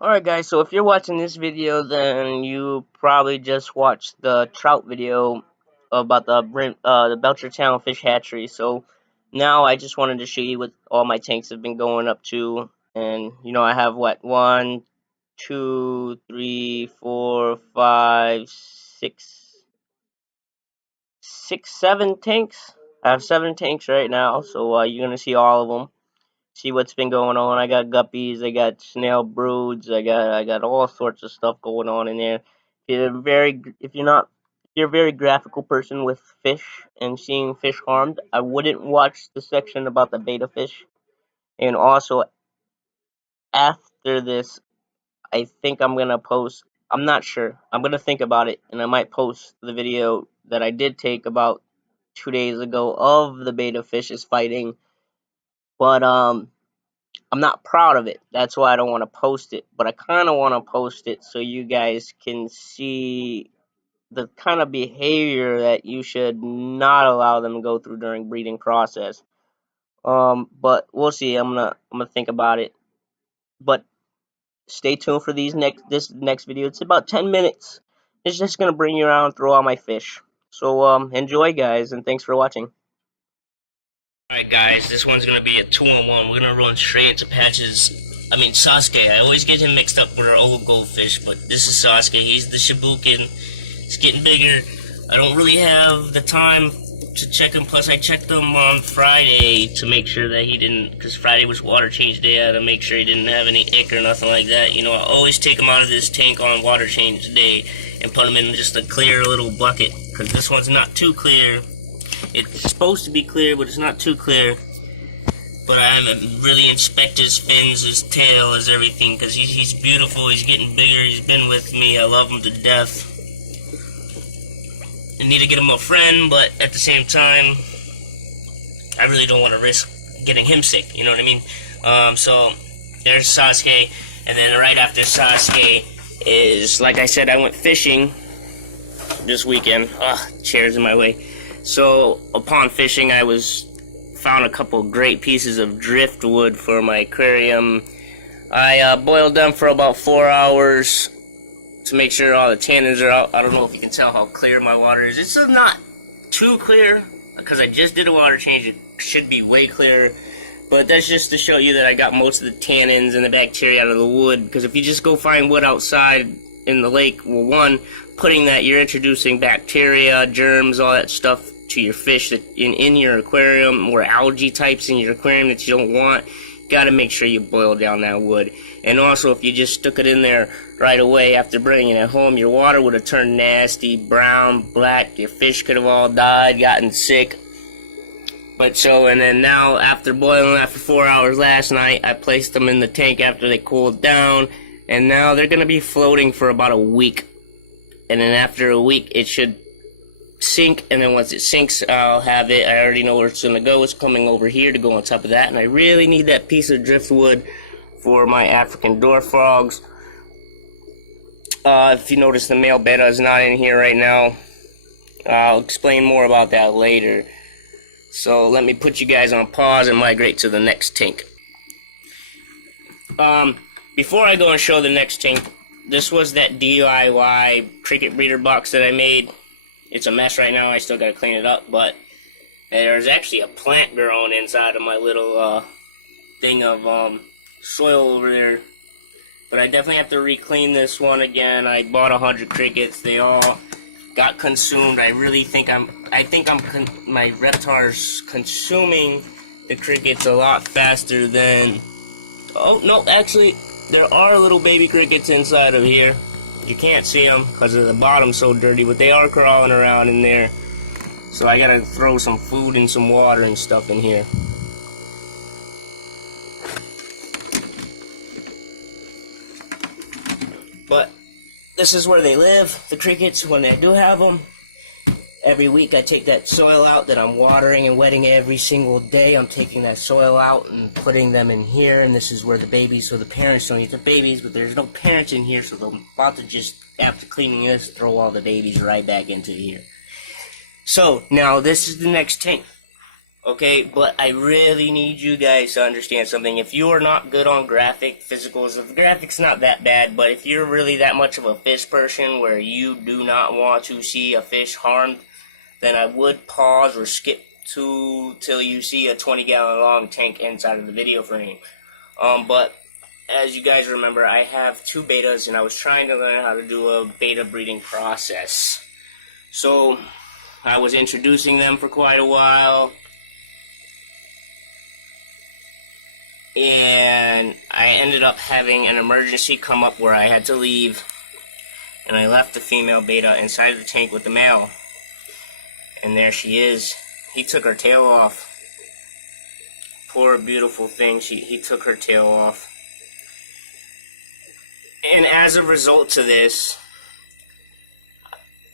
Alright guys, so if you're watching this video, then you probably just watched the trout video about the Belchertown Fish Hatchery. So now I just wanted to show you what all my tanks have been going up to. And I have what, 7 tanks. I have 7 tanks right now, so you're gonna see all of them, see what's been going on. I got guppies, I got snail broods, I got all sorts of stuff going on in there. If you're a very graphical person with fish and seeing fish harmed, I wouldn't watch the section about the beta fish. And also after this, I think I'm gonna post. I'm not sure. I'm gonna think about it, and I might post the video that I did take about 2 days ago of the beta fishes fighting. But I'm not proud of it. That's why I don't want to post it. But I kind of want to post it so you guys can see the kind of behavior that you should not allow them to go through during breeding process. But we'll see. I'm gonna think about it. But stay tuned for this next video. It's about 10 minutes. It's just gonna bring you around through all my fish. So enjoy, guys, and thanks for watching. Alright guys, this one's gonna be a 2-on-1. We're gonna run straight into Sasuke. I always get him mixed up with our old goldfish, but this is Sasuke. He's the Shibukin. He's getting bigger. I don't really have the time to check him, plus I checked him on Friday to make sure that he didn't, because Friday was water change day. I had to make sure he didn't have any ick or nothing like that. I always take him out of this tank on water change day and put him in just a clear little bucket, because this one's not too clear. It's supposed to be clear, but it's not too clear. But I haven't really inspected his fins, his tail, his everything, because he's beautiful, he's getting bigger, he's been with me, I love him to death. I need to get him a friend, but at the same time, I really don't want to risk getting him sick, you know what I mean? So, there's Sasuke, and then right after Sasuke is, like I said, I went fishing this weekend. Chairs in my way. So, upon fishing, I found a couple great pieces of driftwood for my aquarium. I boiled them for about 4 hours to make sure all the tannins are out. I don't know if you can tell how clear my water is. It's not too clear, because I just did a water change. It should be way clearer. But that's just to show you that I got most of the tannins and the bacteria out of the wood, because if you just go find wood outside in the lake, well, one, putting that, you're introducing bacteria, germs, all that stuff to your fish that in your aquarium, or algae types in your aquarium that you don't want. Got to make sure you boil down that wood. And also, if you just stuck it in there right away after bringing it home, your water would have turned nasty, brown, black. Your fish could have all died, gotten sick. And then now, after boiling that for 4 hours last night, I placed them in the tank after they cooled down, and now they're going to be floating for about a week. And then after a week, it should sink, and then once it sinks, I'll have it. I already know where it's going to go. It's coming over here to go on top of that, and I really need that piece of driftwood for my African dwarf frogs. If you notice, the male betta is not in here right now. I'll explain more about that later. So let me put you guys on pause and migrate to the next tank. Before I go and show the next tank, this was that DIY cricket breeder box that I made. It's a mess right now. I still gotta clean it up, but there's actually a plant growing inside of my little thing of soil over there. But I definitely have to re-clean this one again. I bought 100 crickets. They all got consumed. I think my Reptar's consuming the crickets a lot faster than... Oh, no, actually, there are little baby crickets inside of here. You can't see them because of the bottom so dirty, but they are crawling around in there. So I gotta throw some food and some water and stuff in here. But this is where they live, the crickets, when I do have them. Every week I take that soil out that I'm watering and wetting every single day. I'm taking that soil out and putting them in here, and this is where the babies, so the parents don't eat the babies, but there's no parents in here, so I'm about to just, after cleaning this, throw all the babies right back into here. So, now this is the next tank. Okay, but I really need you guys to understand something. If you are not good on physicals, the graphics not that bad, but if you're really that much of a fish person where you do not want to see a fish harmed, then I would pause or skip till you see a 20-gallon long tank inside of the video frame. But as you guys remember, I have 2 betas, and I was trying to learn how to do a beta breeding process. So I was introducing them for quite a while, and I ended up having an emergency come up where I had to leave, and I left the female beta inside of the tank with the male, and there she is. He took her tail off. Poor beautiful thing, he took her tail off. And as a result to this,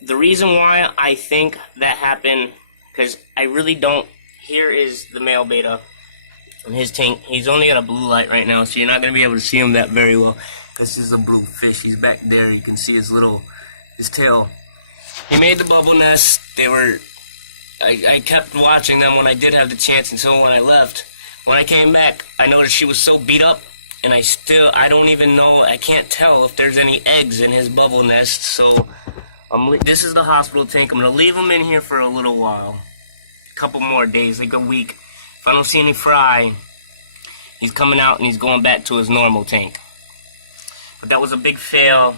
the reason why I think that happened, because I really don't, here is the male beta in his tank. He's only got a blue light right now, so you're not going to be able to see him that very well. This is a blue fish. He's back there. You can see his tail. He made the bubble nest. I kept watching them when I did have the chance until when I left. When I came back, I noticed she was so beat up, and I don't even know, I can't tell if there's any eggs in his bubble nest, so this is the hospital tank. I'm going to leave him in here for a little while. A couple more days, like a week. If I don't see any fry, he's coming out and he's going back to his normal tank. But that was a big fail,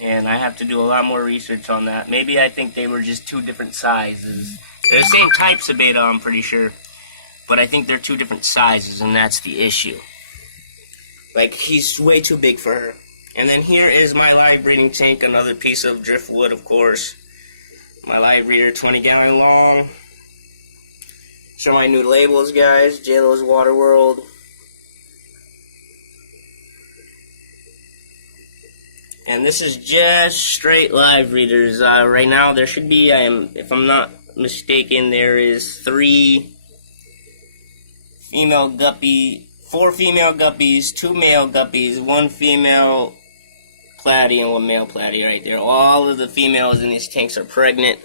and I have to do a lot more research on that. Maybe I think they were just 2 different sizes. They're the same types of beta, I'm pretty sure. But I think they're 2 different sizes, and that's the issue. Like, he's way too big for her. And then here is my live breeding tank, another piece of driftwood, of course. My live breeder, 20-gallon long. Show my new labels, guys. JLo's Water World. And this is just straight live breeders. Right now, there should be, if I'm not mistaken, there is 4 female guppies, 2 male guppies, 1 female platy, and 1 male platy right there. All of the females in these tanks are pregnant.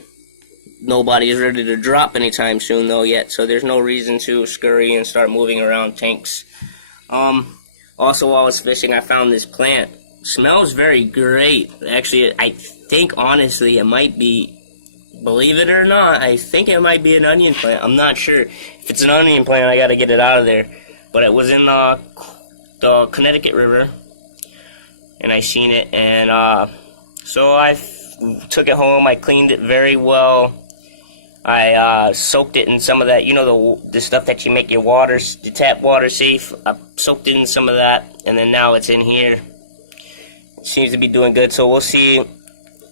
Nobody is ready to drop anytime soon, though, yet, so there's no reason to scurry and start moving around tanks. Also, while I was fishing, I found this plant. Smells very great. Actually, I think, honestly, it might be, believe it or not, I think it might be an onion plant. I'm not sure. If it's an onion plant, I gotta get it out of there. But it was in the Connecticut River, and I seen it, and so I took it home. I cleaned it very well. I soaked it in some of that, you know, the stuff that you make your tap water safe. I soaked it in some of that, and then now it's in here. It seems to be doing good, so we'll see.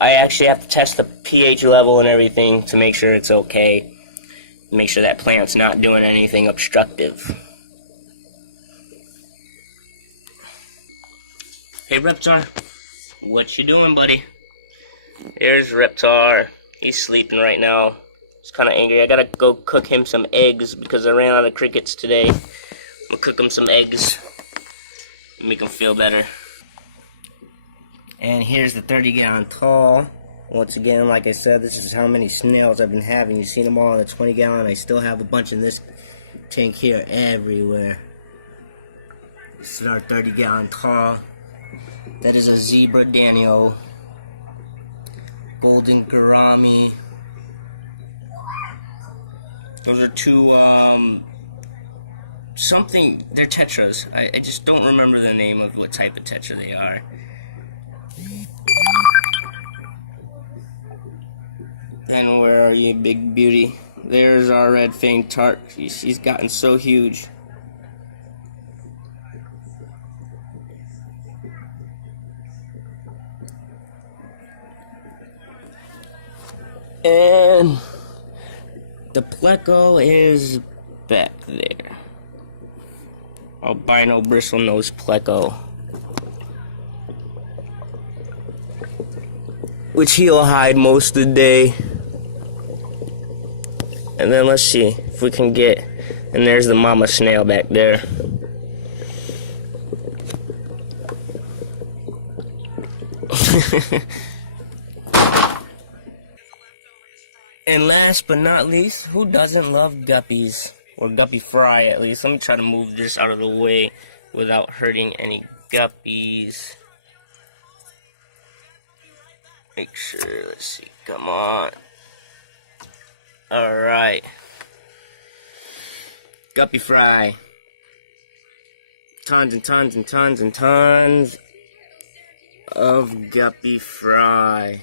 I actually have to test the pH level and everything to make sure it's okay. Make sure that plant's not doing anything obstructive. Hey, Reptar. What you doing, buddy? Here's Reptar. He's sleeping right now. He's kind of angry. I gotta go cook him some eggs because I ran out of crickets today. I'm gonna cook him some eggs. Make him feel better. And here's the 30-gallon tall. Once again, like I said, this is how many snails I've been having. You've seen them all in the 20-gallon. I still have a bunch in this tank here everywhere. This is our 30-gallon tall. That is a zebra Daniel. Golden gourami. Those are 2, something, they're tetras. I just don't remember the name of what type of tetra they are. And where are you, big beauty? There's our red fanged tart. She's gotten so huge. And the pleco is back there. Albino bristlenose pleco, which he'll hide most of the day. And then let's see if we can get, and there's the mama snail back there. And last but not least, who doesn't love guppies? or guppy fry at least. Let me try to move this out of the way without hurting any guppies. Make sure, let's see, come on. Alright. Guppy fry. Tons and tons and tons and tons of guppy fry.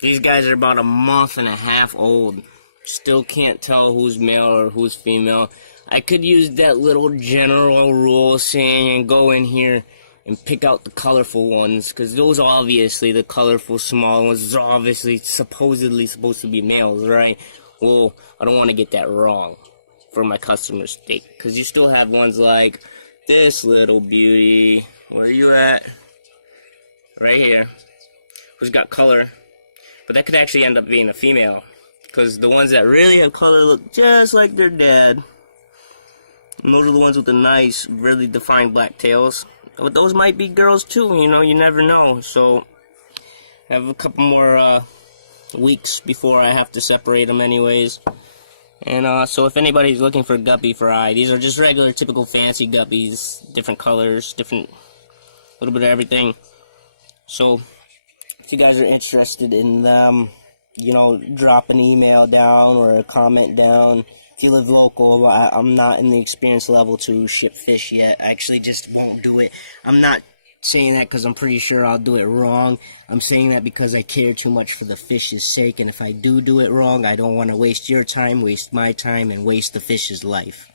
These guys are about a month and a half old. Still can't tell who's male or who's female. I could use that little general rule saying and go in here and pick out the colorful ones, because those obviously, the colorful small ones, are obviously supposedly supposed to be males, right? Well, I don't want to get that wrong for my customer's sake, because you still have ones like this little beauty. Where are you at? Right here. Who's got color. But that could actually end up being a female, because the ones that really have color look just like their dad. And those are the ones with the nice, really defined black tails. But those might be girls too, you know, you never know. So, I have a couple more weeks before I have to separate them anyways. And so if anybody's looking for guppy fry, these are just regular, typical fancy guppies. Different colors, different, little bit of everything. So, if you guys are interested in them, you know, drop an email down or a comment down. If you live local, I'm not in the experience level to ship fish yet. I actually just won't do it. I'm not saying that because I'm pretty sure I'll do it wrong. I'm saying that because I care too much for the fish's sake, and if I do it wrong, I don't want to waste your time, waste my time, and waste the fish's life.